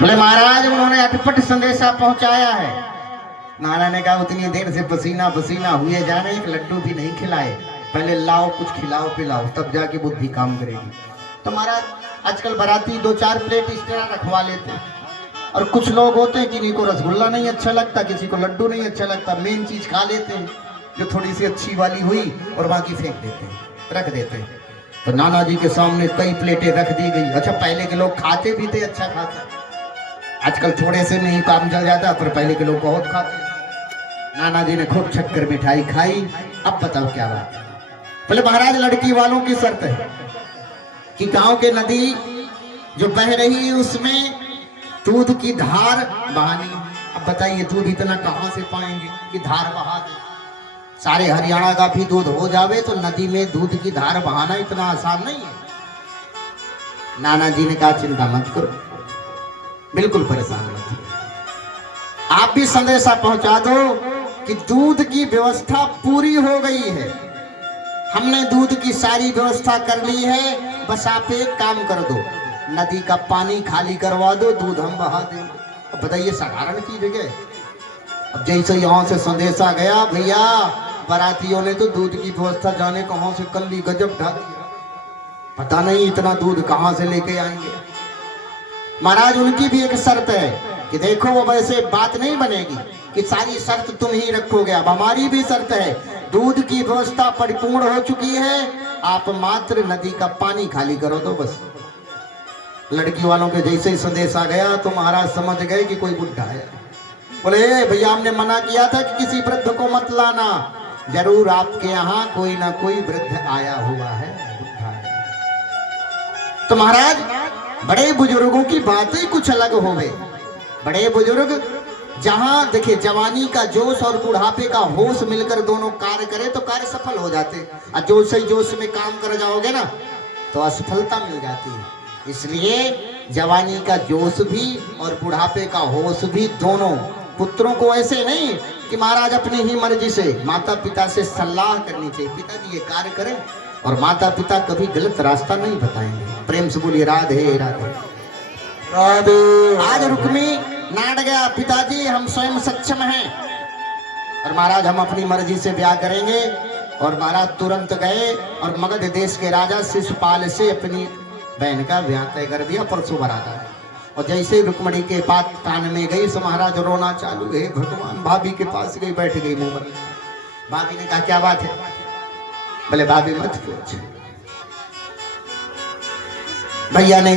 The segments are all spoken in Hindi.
बोले महाराज उन्होंने अटपट संदेशा पहुंचाया है। नाना ने कहा उतनी देर से पसीना पसीना हुए जा रहे, एक लड्डू भी नहीं खिलाए, पहले लाओ कुछ खिलाओ पिलाओ तब जाके बुद्धि काम करेगी। तो महाराज आजकल बाराती 2-4 प्लेट इस तरह रखवा लेते हैं, और कुछ लोग होते हैं किसी को रसगुल्ला नहीं अच्छा लगता, किसी को लड्डू नहीं अच्छा लगता, मेन चीज खा लेते हैं जो थोड़ी सी अच्छी वाली हुई और बाकी फेंक देते हैं, रख देते हैं। तो नाना जी के सामने कई प्लेटें रख दी गई। अच्छा पहले के लोग खाते भी थे, अच्छा खाते, आजकल थोड़े से नहीं काम चल जाता, पर पहले के लोग बहुत खाते। नाना जी ने खूब शक्कर मिठाई खाई। अब बताओ क्या बात है। बोले महाराज लड़की वालों की शर्त है कि गांव के नदी जो बह रही है उसमें दूध की धार बहानी। अब बताइए दूध इतना कहां से पाएंगे कि धार बहा दे। सारे हरियाणा का भी दूध हो जावे तो नदी में दूध की धार बहाना इतना आसान नहीं है। नाना जी ने कहा चिंता मत करो, बिल्कुल परेशान मत हो, आप भी संदेशा पहुंचा दो कि दूध की व्यवस्था पूरी हो गई है, हमने दूध की सारी व्यवस्था कर ली है, बस आप एक काम कर दो, नदी का पानी खाली करवा दो, दूध हम बहा देंगे। अब बताइए साधारण चीज है। अब जैसे यहाँ से संदेशा गया भैया, बारातियों ने तो दूध की व्यवस्था जाने कहां से कर ली, गजब ढा दिया, पता नहीं इतना दूध कहां से लेके आएंगे। महाराज उनकी भी एक शर्त है कि देखो वो वैसे बात नहीं बनेगी कि सारी शर्त तुम ही रखोगे, अब हमारी भी शर्त है, दूध की व्यवस्था परिपूर्ण हो चुकी है, आप मात्र नदी का पानी खाली करो दो बस। लड़की वालों के जैसे ही संदेश आ गया तो महाराज समझ गए कि कोई बुढ़ा है। बोले भैया हमने मना किया था कि किसी वृद्ध को मत लाना, जरूर आपके यहाँ कोई ना कोई वृद्ध आया हुआ है, बुढ़ा है। तो महाराज बड़े बुजुर्गों की बातें कुछ अलग हो गए। बड़े बुजुर्ग जहां देखे जवानी का जोश और बुढ़ापे का होश मिलकर दोनों कार्य करे तो कार्य सफल हो जाते, और जोश ही जोश में काम कर जाओगे ना तो असफलता मिल जाती है। इसलिए जवानी का जोश भी और बुढ़ापे का होश भी दोनों पुत्रों को ऐसे नहीं कि महाराज अपनी ही मर्जी से, माता पिता से सलाह करनी चाहिए, पिताजी ये कार्य करें, और माता पिता कभी गलत रास्ता नहीं बताएंगे। प्रेम से बोलिए राधे राधे राधे। आज रुक्मी नाट गया, पिताजी हम स्वयं सक्षम हैं और महाराज हम अपनी मर्जी से ब्याह करेंगे। और महाराज तुरंत गए और मगध देश के राजा शिशुपाल से अपनी बहन का ब्याह तय कर दिया, परसों बारात आया। और जैसे ही रुक्मणी के बात कान में गई तो महाराज रोना चालू है, भगवान भाभी के पास गई, बैठ गई मुंह पर। भाभी ने कहा क्या बात है। बोले भाभी मत पूछ, भैया ने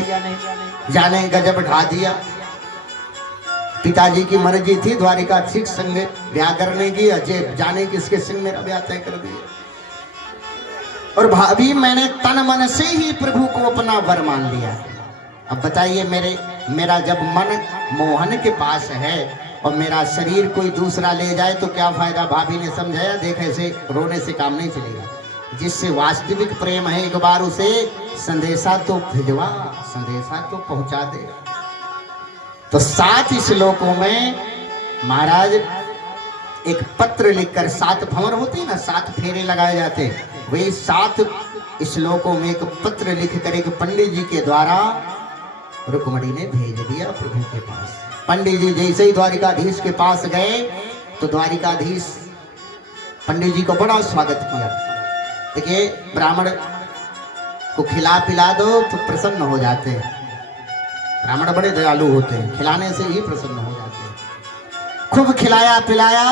जाने गजब ढा दिया, पिताजी की मर्जी थी द्वारिकाधीश संग ब्याह करने की, अजय जाने किसके संग मेरा ब्याह तय कर दिया। और भाभी मैंने तन मन से ही प्रभु को अपना वर मान लिया। अब बताइए मेरा जब मन मोहन के पास है और मेरा शरीर कोई दूसरा ले जाए तो क्या फायदा। भाभी ने समझाया देख ऐसे रोने से काम नहीं चलेगा, जिससे वास्तविक प्रेम है एक बार उसे संदेशा तो भिजवा, संदेशा तो पहुंचा दे। तो 7 श्लोकों में महाराज एक पत्र लिखकर, 7 भंवर होते हैं ना, 7 फेरे लगाए जाते हैं, वही 7 श्लोकों में एक पत्र लिखकर एक पंडित जी के द्वारा रुक्मणी ने भेज दिया प्रभु के पास। पंडित जी जैसे ही द्वारिकाधीश के पास गए तो द्वारिकाधीश पंडित जी को बड़ा स्वागत किया। देखिए ब्राह्मण को खिला पिला दो तो प्रसन्न हो जाते हैं, ब्राह्मण बड़े दयालु होते हैं, खिलाने से ही प्रसन्न हो जाते हैं। खूब खिलाया पिलाया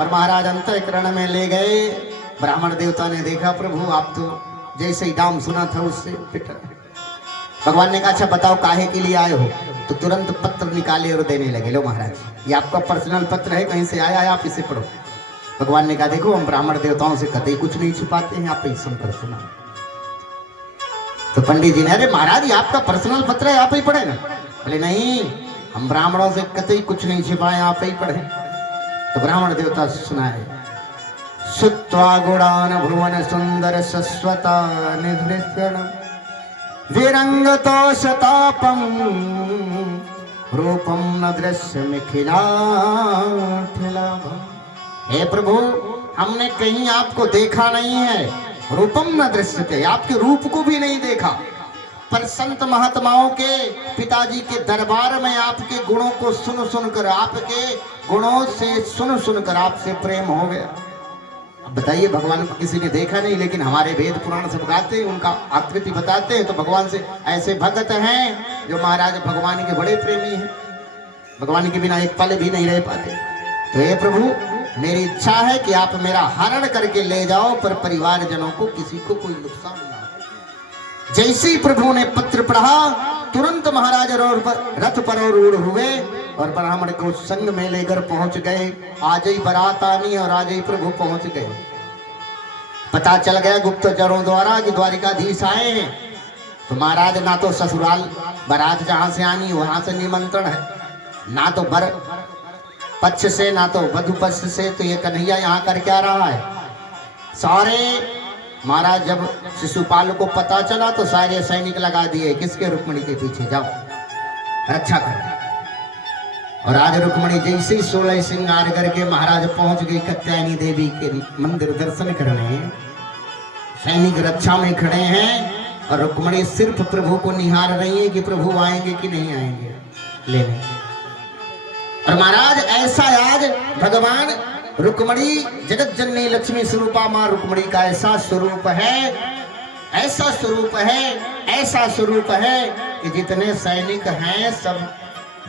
और महाराज अंतःकरण में ले गए। ब्राह्मण देवता ने देखा प्रभु आप तो जैसे ही नाम सुना था उससे पिटा। भगवान ने कहा अच्छा बताओ काहे के लिए आए हो। तो तुरंत पत्र निकाले और देने लगे, लो महाराज ये आपका पर्सनल पत्र है, कहीं से आया है, आप इसे पढ़ो। भगवान ने कहा देखो हम ब्राह्मण देवताओं से कतई कुछ नहीं छुपाते हैं, आप ही सुनकर सुना। तो पंडित जी ने अरे महाराज ये आपका पर्सनल पत्र है, आप ही पढ़े ना। बोले नहीं हम ब्राह्मणों से कतई कुछ नहीं छिपाए, आप ही पढ़े। तो ब्राह्मण देवता सुनाए, सुत्वा गुणान भुवन सुंदर शश्वता निधृष्ण विरंगतोषतापम रूपम न दृश्य मिखिला। हे प्रभु हमने कहीं आपको देखा नहीं है, रूपम न दृश्यते, आपके रूप को भी नहीं देखा, पर संत महात्माओं के पिताजी के दरबार में आपके गुणों को सुन सुनकर, आपके गुणों से सुन सुनकर आपसे प्रेम हो गया। अब बताइए, भगवान को किसी ने देखा नहीं, लेकिन हमारे वेद पुराण सब गाते हैं, उनका आकृति बताते हैं, तो भगवान से ऐसे भक्त हैं जो महाराज भगवान के बड़े प्रेमी हैं, भगवान के बिना एक पल भी नहीं रह पाते। तो हे प्रभु, मेरी इच्छा है कि आप मेरा हरण करके ले जाओ, पर परिवारजनों को किसी को कोई नुकसान ना हो। जैसे ही प्रभु ने पत्र पढ़ा, तुरंत महाराज रथ पर रूढ़ हुए और ब्राह्मण को संग में लेकर पहुंच गए। आज ही बारात आनी और आज ही प्रभु पहुंच गए। पता चल गया गुप्तचरों द्वारा कि द्वारिकाधीश आए हैं। तो महाराज ना तो ससुराल बारात जहां से आनी वहां से निमंत्रण है, ना तो बर पक्ष से ना तो वधु पक्ष से। तो ये कन्हैया यहाँ कर क्या रहा है? सारे महाराज जब शिशुपाल को पता चला तो सारे सैनिक लगा दिए, किसके? रुक्मणी के पीछे, जाओ रक्षा कर। और आज रुक्मणी जैसे ही 16 श्रृंगार करके महाराज पहुंच गई कात्यायनी देवी के मंदिर दर्शन करने। सैनिक रक्षा में खड़े हैं और रुक्मणी सिर्फ प्रभु को निहार रही है कि प्रभु आएंगे कि नहीं आएंगे लेने। और महाराज ऐसा आज भगवान रुक्मणी जगत जननी लक्ष्मी स्वरूपा मां रुक्मणी का ऐसा स्वरूप है, ऐसा स्वरूप है, ऐसा स्वरूप है कि जितने सैनिक हैं सब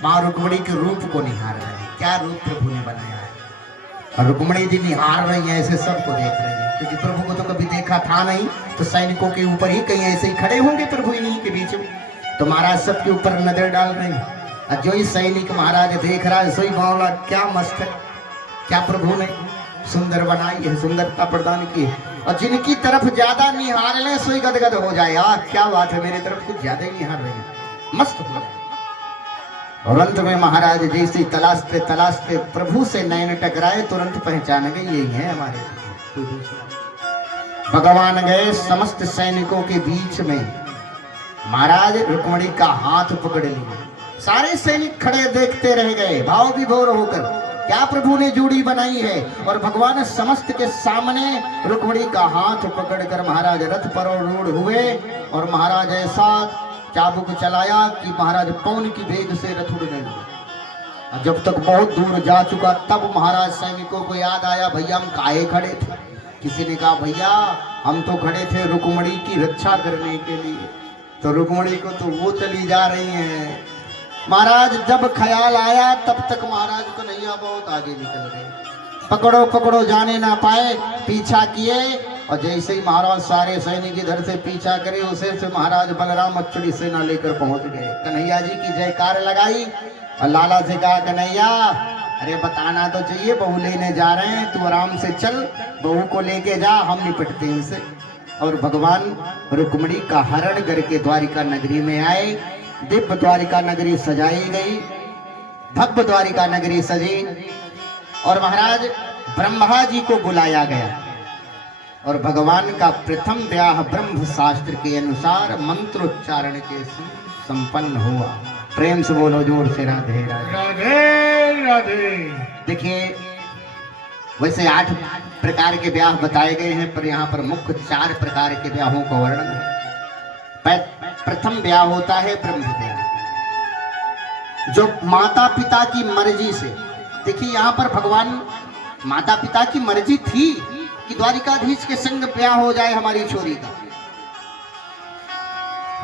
मां रुक्मणी के रूप को निहार रहे हैं। क्या रूप प्रभु ने बनाया है, और रुक्मणी जी निहार रही है, ऐसे सबको देख रही है, क्योंकि प्रभु को तो कभी देखा था नहीं। तो सैनिकों के ऊपर ही कहीं ऐसे ही खड़े होंगे प्रभु इन्हीं के बीच में। तो महाराज सबके ऊपर नजर डाल रहे हैं। और जो ही सैनिक महाराज देख रहा है सोई बोला, क्या मस्त है, क्या प्रभु ने सुंदर बनाई है, सुंदरता प्रदान की है। और जिनकी तरफ ज्यादा निहार ले सोई गदगद हो जाए, क्या बात है, मेरी तरफ कुछ ज्यादा ही निहार रहे हैं, मस्त हो जाए। और अंत में महाराज जैसे तलाशते तलाशते प्रभु से नयन टकराए, तुरंत पहचान गए यही है हमारे भगवान। गए समस्त सैनिकों के बीच में, महाराज रुक्मणी का हाथ पकड़ लिया। सारे सैनिक खड़े देखते रह गए भाव विभोर होकर, क्या प्रभु ने जोड़ी बनाई है। और भगवान समस्त के सामने रुक्मणी का हाथ पकड़कर महाराज रथ पर रूढ़ हुए। और महाराज ऐसा चाबुक चलाया कि महाराज पवन की वेग से रथ उड़ने लगा। जब तक बहुत दूर जा चुका, तब महाराज सैनिकों को याद आया, भैया हम काहे खड़े थे। किसी ने कहा, भैया हम तो खड़े थे रुक्मणी की रक्षा करने के लिए, तो रुक्मणी को तो वो चली जा रही है। महाराज जब ख्याल आया, तब तक महाराज कन्हैया बहुत आगे निकल गए। पकड़ो पकड़ो जाने ना पाए, पीछा किए। और जैसे ही महाराज सारे सैनिक इधर से पीछा करे, उसे से महाराज बलराम अक्षड़ी सेना लेकर पहुंच गए। कन्हैया जी की जयकार लगाई और लाला से कहा, कन्हैया अरे बताना तो चाहिए, बहू लेने जा रहे हैं, तू आराम से चल, बहू को लेके जा, हम निपटते हैं इनसे। और भगवान रुक्मणी का हरण करके द्वारिका नगरी में आए। दिव्य द्वारिका नगरी सजाई गई, भव्य द्वारिका नगरी सजी। और महाराज ब्रह्मा जी को बुलाया गया और भगवान का प्रथम ब्याह ब्रह्म शास्त्र के अनुसार मंत्रोच्चारण के संपन्न हुआ। प्रेम से बोलो जोर से, राधे राधे राधे। देखिए, वैसे 8 प्रकार के ब्याह बताए गए हैं, पर यहाँ पर मुख्य 4 प्रकार के ब्याहों का वर्णन है। प्रथम ब्याह होता है ब्रह्म ब्याह, जो माता पिता की मर्जी से। देखिए, यहाँ पर भगवान माता पिता की मर्जी थी कि द्वारिकाधीश के संग ब्याह हो जाए हमारी छोरी का।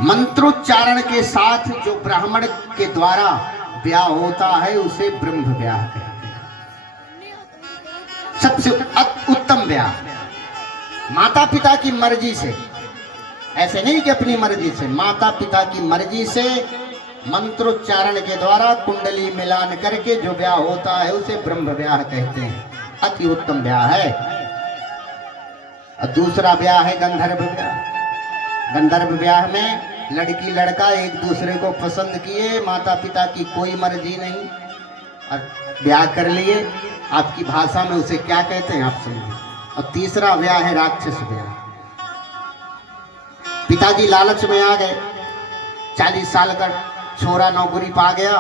मंत्रोच्चारण के साथ जो ब्राह्मण के द्वारा ब्याह होता है उसे ब्रह्म ब्याह कहते हैं। सबसे उत्तम ब्याह माता पिता की मर्जी से, ऐसे नहीं कि अपनी मर्जी से, माता पिता की मर्जी से मंत्रोच्चारण के द्वारा कुंडली मिलान करके जो ब्याह होता है उसे ब्रह्म ब्याह कहते हैं। अति उत्तम ब्याह है। और दूसरा ब्याह है गंधर्व ब्याह। गंधर्व ब्याह में लड़की लड़का एक दूसरे को पसंद किए, माता पिता की कोई मर्जी नहीं, और ब्याह कर लिए। आपकी भाषा में उसे क्या कहते हैं आप समझिए। और तीसरा ब्याह है राक्षस ब्याह। पिताजी लालच में आ गए, 40 साल का छोरा नौकरी पा गया,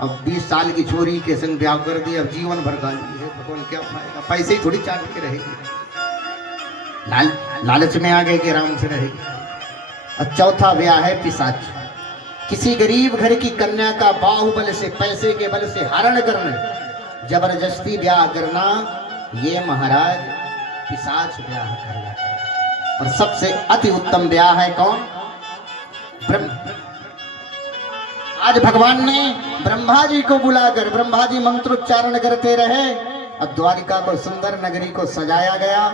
अब 20 साल की छोरी के संग ब्याह कर दिया, अब जीवन भर गाली है, भगवान क्या पाएगा, पैसे ही थोड़ी चाट के रहेगी। लालच में आ गए कि आराम से रहेगी। और चौथा ब्याह है पिशाच। किसी गरीब घर की कन्या का बाहुबल से, पैसे के बल से हरण करना, जबरदस्ती ब्याह करना, ये महाराज पिशाच ब्याह कहलाता है। और सबसे अति उत्तम ब्याह है कौन? ब्रह्म। आज भगवान ने ब्रह्मा जी को बुलाकर, ब्रह्मा जी मंत्रोच्चारण करते रहे और द्वारिका को, सुंदर नगरी को सजाया गया।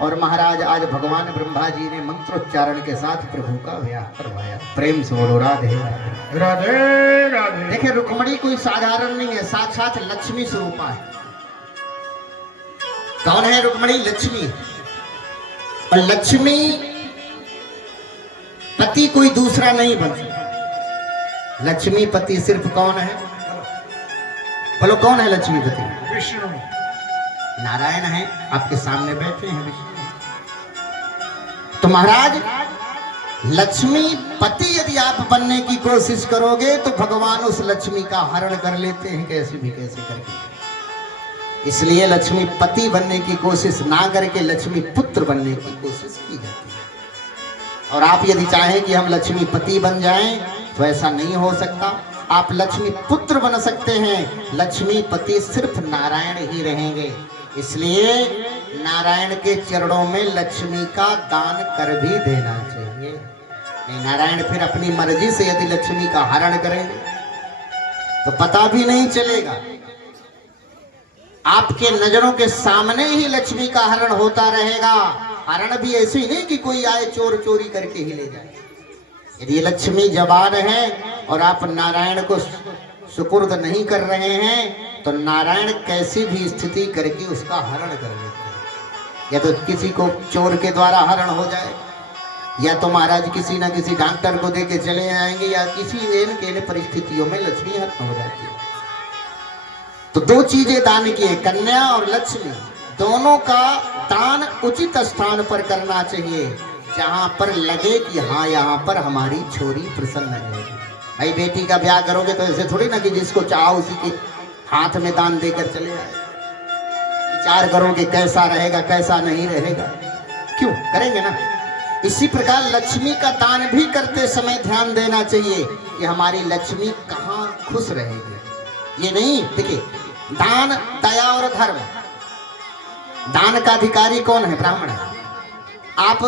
और महाराज आज भगवान ब्रह्मा जी ने मंत्रोच्चारण के साथ प्रभु का ब्याह करवाया। प्रेम से बोलो राधे राधे राधे राधे। देखिए रुक्मणी कोई साधारण नहीं है, साक्षात लक्ष्मी स्वरूपा है। कौन है रुक्मणी? लक्ष्मी। और लक्ष्मी पति कोई दूसरा नहीं बन सकता। लक्ष्मी पति सिर्फ कौन है? बोलो कौन है लक्ष्मी पति? विष्णु। नारायण है, आपके सामने बैठे हैं विष्णु। तो महाराज लक्ष्मी पति यदि आप बनने की कोशिश करोगे तो भगवान उस लक्ष्मी का हरण कर लेते हैं, कैसे भी कैसे करके। इसलिए लक्ष्मी पति बनने की कोशिश ना करके लक्ष्मी पुत्र बनने की कोशिश की जाती है। और आप यदि चाहें कि हम लक्ष्मी पति बन जाएं तो ऐसा नहीं हो सकता। आप लक्ष्मी पुत्र बन सकते हैं, लक्ष्मी पति सिर्फ नारायण ही रहेंगे। इसलिए नारायण के चरणों में लक्ष्मी का दान कर भी देना चाहिए। नहीं नारायण फिर अपनी मर्जी से यदि लक्ष्मी का हरण करेंगे तो पता भी नहीं चलेगा। आपके नजरों के सामने ही लक्ष्मी का हरण होता रहेगा। हरण भी ऐसे ही नहीं कि कोई आए चोर चोरी करके ही ले जाए। यदि लक्ष्मी जवान है और आप नारायण को सुपुर्द नहीं कर रहे हैं तो नारायण कैसी भी स्थिति करके उसका हरण कर लेते हैं। या तो किसी को चोर के द्वारा हरण हो जाए, या तो महाराज किसी ना किसी डॉक्टर को देके चले आएंगे, या किसी इन परिस्थितियों में लक्ष्मी हरण हो जाती है। तो दो चीजें दान की है, कन्या और लक्ष्मी। दोनों का दान उचित स्थान पर करना चाहिए, जहां पर लगे कि हाँ यहाँ पर हमारी छोरी प्रसन्न रहेगी। भाई बेटी का ब्याह करोगे तो ऐसे थोड़ी ना कि जिसको चाहो उसी के हाथ में दान देकर चले आए। विचार करोगे कैसा रहेगा कैसा नहीं रहेगा, क्यों करेंगे ना। इसी प्रकार लक्ष्मी का दान भी करते समय ध्यान देना चाहिए कि हमारी लक्ष्मी कहाँ खुश रहेगी। ये नहीं, देखिए दान, दया और धर्म। दान का अधिकारी कौन है? ब्राह्मण है। आप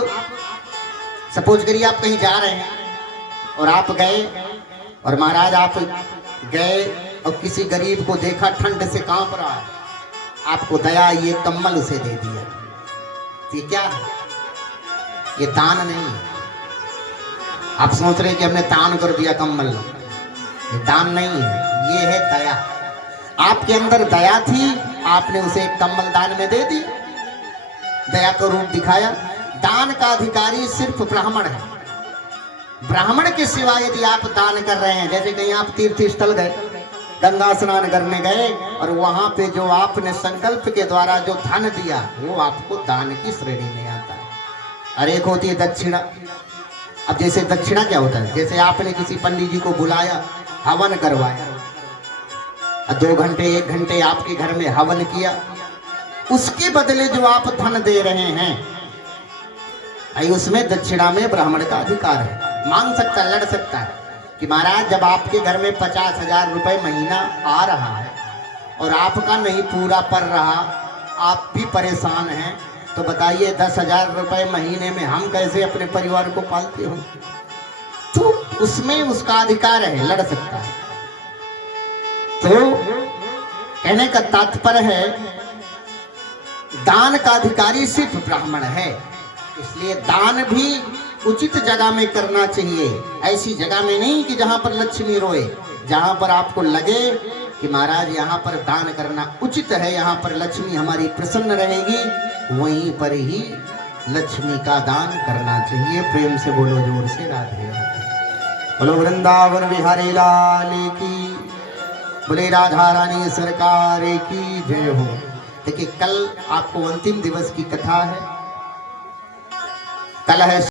सपोज करिए आप कहीं जा रहे हैं और आप गए, और महाराज आप गए और किसी गरीब को देखा ठंड से कांप रहा है, आपको दया ये कम्बल उसे दे दिया। ये क्या है? ये दान नहीं है। आप सोच रहे कि हमने दान कर दिया कम्बल, ये दान नहीं है, ये है दया। आपके अंदर दया थी, आपने उसे एक कम्बल दान में दे दी, दया का रूप दिखाया। दान का अधिकारी सिर्फ ब्राह्मण है। ब्राह्मण के सिवा यदि आप दान कर रहे हैं, जैसे कहीं आप तीर्थ स्थल गए, गंगा स्नान करने गए और वहां पे जो आपने संकल्प के द्वारा जो धन दिया वो आपको दान की श्रेणी में आता है। और एक होती है दक्षिणा। अब जैसे दक्षिणा क्या होता है? जैसे आपने किसी पंडित जी को बुलाया, हवन करवाया, 2 घंटे 1 घंटे आपके घर में हवन किया, उसके बदले जो आप धन दे रहे हैं, उसमें दक्षिणा में ब्राह्मण का अधिकार है। मांग सकता है, लड़ सकता है कि महाराज जब आपके घर में 50,000 रुपए महीना आ रहा है और आपका नहीं पूरा पड़ रहा, आप भी परेशान हैं, तो बताइए 10,000 रुपए महीने में हम कैसे अपने परिवार को पालते हो? तो उसमें उसका अधिकार है, लड़ सकता है। तो कहने का तात्पर्य है दान का अधिकारी सिर्फ ब्राह्मण है। इसलिए दान भी उचित जगह में करना चाहिए, ऐसी जगह में नहीं कि जहां पर लक्ष्मी रोए। जहां पर आपको लगे कि महाराज यहाँ पर दान करना उचित है, यहाँ पर लक्ष्मी हमारी प्रसन्न रहेगी, वहीं पर ही लक्ष्मी का दान करना चाहिए। प्रेम से बोलो जोर से राधे राधे। बोलो वृंदावन बिहारी लाल की, बोले राधा रानी सरकार की जय हो। देखिए कल आपको अंतिम दिवस की कथा है। कल है